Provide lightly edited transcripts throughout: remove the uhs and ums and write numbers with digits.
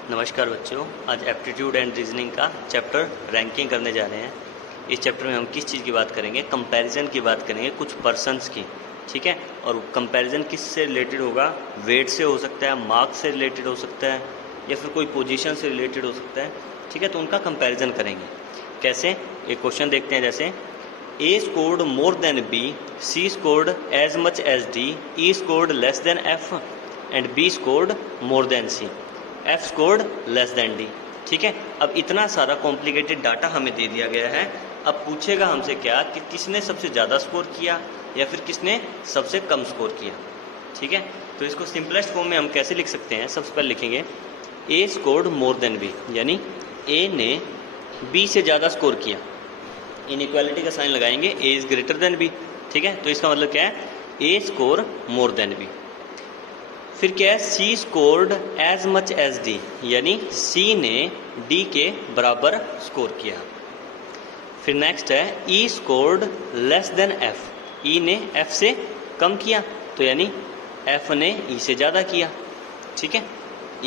नमस्कार बच्चों, आज एप्टीट्यूड एंड रीजनिंग का चैप्टर रैंकिंग करने जा रहे हैं। इस चैप्टर में हम किस चीज़ की बात करेंगे? कंपैरिजन की बात करेंगे कुछ पर्सन्स की, ठीक है। और कंपैरिजन किस से रिलेटेड होगा? वेट से हो सकता है, मार्क्स से रिलेटेड हो सकता है, या फिर कोई पोजीशन से रिलेटेड हो सकता है, ठीक है। तो उनका कंपैरिजन करेंगे। कैसे? एक क्वेश्चन देखते हैं। जैसे A scored more than B, C scored as much as D, E scored less than F and B scored more than C, F scored less than D, ठीक है। अब इतना सारा कॉम्प्लिकेटेड डाटा हमें दे दिया गया है। अब पूछेगा हमसे क्या कि किसने सबसे ज़्यादा स्कोर किया या फिर किसने सबसे कम स्कोर किया, ठीक है। तो इसको सिंपलेस्ट फॉर्म में हम कैसे लिख सकते हैं? सबसे पहले लिखेंगे ए स्कोर्ड मोर देन बी, यानी ए ने बी से ज़्यादा स्कोर किया। इनइक्वालिटी का साइन लगाएंगे, A is greater than B, ठीक है। तो इसका मतलब क्या है? A score more than B. फिर क्या है? C scored as much as D, यानी सी ने डी के बराबर स्कोर किया। फिर नेक्स्ट है ई स्कोर्ड लेस देन एफ, ई ने एफ से कम किया, तो यानी एफ ने ई से ज़्यादा किया, ठीक है।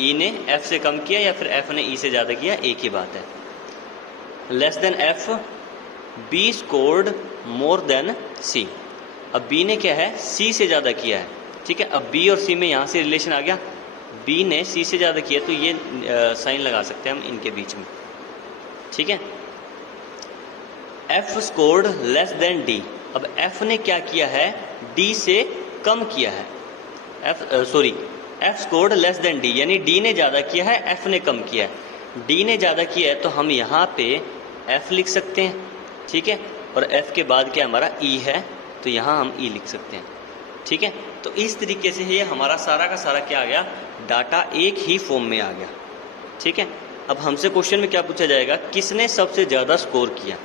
ई ने एफ से कम किया या फिर एफ ने ई से ज़्यादा किया, एक ही बात है। Less than F, B scored more than C. अब बी ने क्या है? सी से ज़्यादा किया है, ठीक है। अब बी और सी में यहाँ से रिलेशन आ गया, बी ने सी से ज़्यादा किया, तो ये साइन लगा सकते हैं हम इनके बीच में, ठीक है। F scored less than D, अब एफ ने क्या किया है? डी से कम किया है। F scored less than D, यानी डी ने ज़्यादा किया है, एफ ने कम किया है। डी ने ज़्यादा किया है तो हम यहाँ पे एफ लिख सकते हैं, ठीक है। और एफ के बाद क्या हमारा ई है, तो यहाँ हम ई लिख सकते हैं, ठीक है। तो इस तरीके से ये हमारा सारा का सारा क्या आ गया? डाटा एक ही फॉर्म में आ गया, ठीक है। अब हमसे क्वेश्चन में क्या पूछा जाएगा? किसने सबसे ज़्यादा स्कोर किया,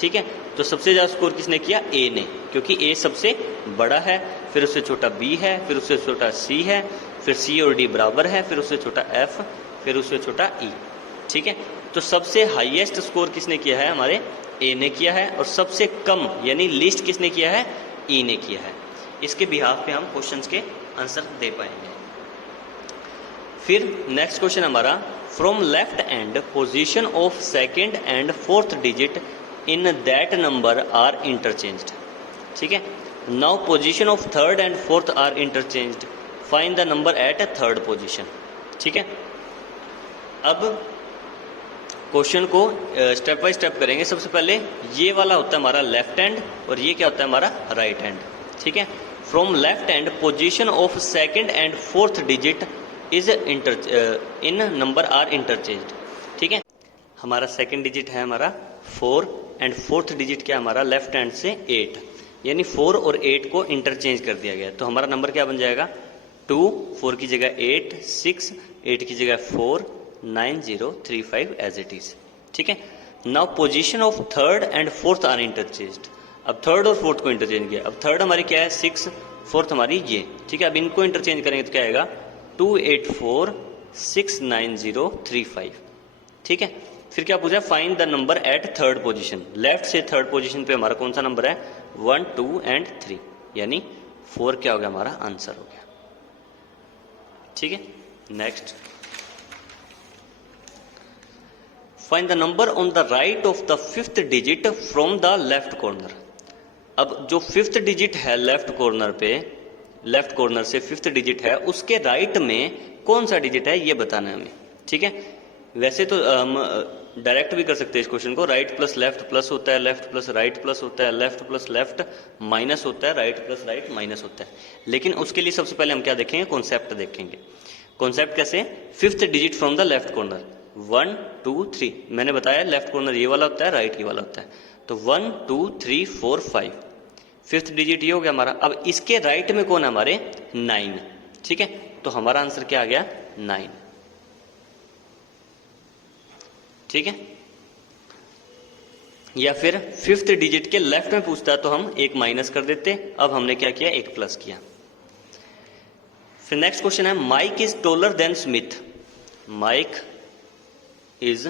ठीक है। तो सबसे ज़्यादा स्कोर किसने किया? ए ने, क्योंकि ए सबसे बड़ा है, फिर उससे छोटा बी है, फिर उससे छोटा सी है, फिर सी और डी बराबर है, फिर उससे छोटा एफ, फिर उससे छोटा ई, ठीक है। तो सबसे हाईएस्ट स्कोर किसने किया है? हमारे ए ने किया है। और सबसे कम यानी लिस्ट किसने किया है? ई ने किया है। इसके बिहाफ पे हम क्वेश्चंस के आंसर दे पाएंगे। फिर नेक्स्ट क्वेश्चन हमारा, from left end position of second and fourth digit in that number are interchanged, ठीक है। Now position of third and fourth are interchanged, find the number at a third position, ठीक है। अब question को step by step करेंगे। सबसे पहले ये वाला होता है हमारा लेफ्ट हैंड और ये क्या होता है? हमारा राइट हैंड, ठीक है। From left hand position of second and fourth digit is in number are interchanged, ठीक है। हमारा सेकंड डिजिट है हमारा 4 एंड फोर्थ डिजिट क्या हमारा लेफ्ट हैंड से 8, यानी 4 और 8 को इंटरचेंज कर दिया गया। तो हमारा नंबर क्या बन जाएगा? 2, 4 की जगह 8, 6, 8 की जगह 4, 9, 0, 3, 5 एज इट इज, ठीक है। Now position of third and fourth are interchanged, अब थर्ड और फोर्थ को इंटरचेंज किया। अब थर्ड हमारी क्या है? 6, फोर्थ हमारी ये, ठीक है। अब इनको इंटरचेंज करेंगे तो क्या आएगा? 2, 8, 4, 6, 9, 0, 3, 5, ठीक है। फिर क्या पूछा? Find the number at third position, left से थर्ड पोजीशन पे हमारा कौन सा नंबर है? 1, 2 एंड 3, यानी 4 क्या हो गया? हमारा आंसर हो गया, ठीक है। Next, find the number on the right of the fifth digit from the left corner. अब जो फिफ्थ डिजिट है लेफ्ट कॉर्नर पे, लेफ्ट कॉर्नर से फिफ्थ डिजिट है, उसके राइट में कौन सा डिजिट है ये बताना है हमें, ठीक है। वैसे तो हम डायरेक्ट भी कर सकते हैं इस क्वेश्चन को, राइट प्लस लेफ्ट प्लस होता है, लेफ्ट प्लस राइट प्लस होता है, लेफ्ट प्लस लेफ्ट माइनस होता है, राइट प्लस राइट माइनस होता है। लेकिन उसके लिए सबसे पहले हम क्या देखेंगे? कॉन्सेप्ट देखेंगे। कॉन्सेप्ट कैसे? Fifth digit from the left corner, 1, 2, 3, मैंने बताया लेफ्ट कॉर्नर ये वाला होता है, राइट ये वाला होता है। तो 1, 2, 3, 4, 5, फिफ्थ डिजिट ये हो गया हमारा। अब इसके राइट में कौन है? हमारे 9, ठीक है। तो हमारा आंसर क्या आ गया? 9, ठीक है। या फिर फिफ्थ डिजिट के लेफ्ट में पूछता है तो हम एक माइनस कर देते, अब हमने क्या किया? एक प्लस किया। फिर नेक्स्ट क्वेश्चन है, Mike is taller than Smith, Mike is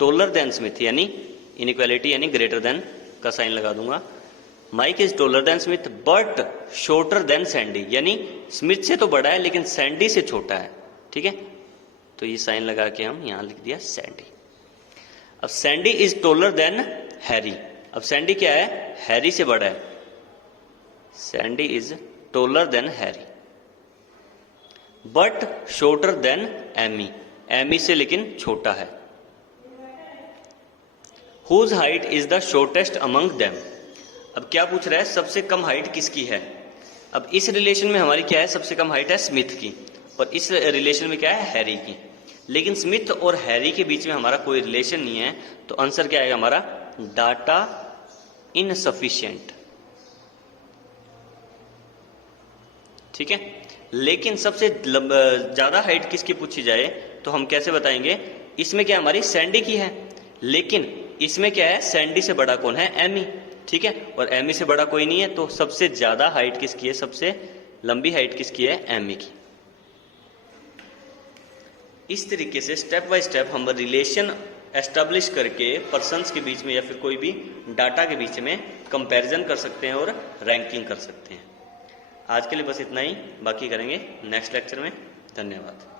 taller than Smith, यानी इनइक्वालिटी यानी ग्रेटर देन का साइन लगा दूंगा। Mike is taller than Smith but shorter than Sandy, यानी स्मिथ से तो बड़ा है लेकिन सैंडी से छोटा है, ठीक है। तो ये साइन लगा के हम यहाँ लिख दिया सैंडी। अब Sandy is taller than Harry. अब सैंडी क्या है, हैरी से बड़ा है। Sandy is taller than Harry but shorter than Amy. Amy से लेकिन छोटा है। Whose height is the shortest among them. अब क्या पूछ रहा है, सबसे कम हाइट किसकी है। अब इस रिलेशन में हमारी क्या है, सबसे कम हाइट है स्मिथ की, और इस रिलेशन में क्या है, हैरी की। लेकिन स्मिथ और हैरी के बीच में हमारा कोई रिलेशन नहीं है, तो आंसर क्या आएगा हमारा, डाटा इनसफिशिएंट। ठीक है। लेकिन सबसे ज्यादा हाइट किसकी पूछी जाए तो हम कैसे बताएंगे, इसमें क्या हमारी सैंडी की है, लेकिन इसमें क्या है, सैंडी से बड़ा कौन है, एमी। ठीक है, और एमी से बड़ा कोई नहीं है, तो सबसे ज्यादा हाइट किसकी है, सबसे लंबी हाइट किसकी है, एमी की। इस तरीके से स्टेप बाय स्टेप हम रिलेशन एस्टेब्लिश करके पर्सन्स के बीच में या फिर कोई भी डाटा के बीच में कंपैरिजन कर सकते हैं और रैंकिंग कर सकते हैं। आज के लिए बस इतना ही, बाकी करेंगे नेक्स्ट लेक्चर में। धन्यवाद।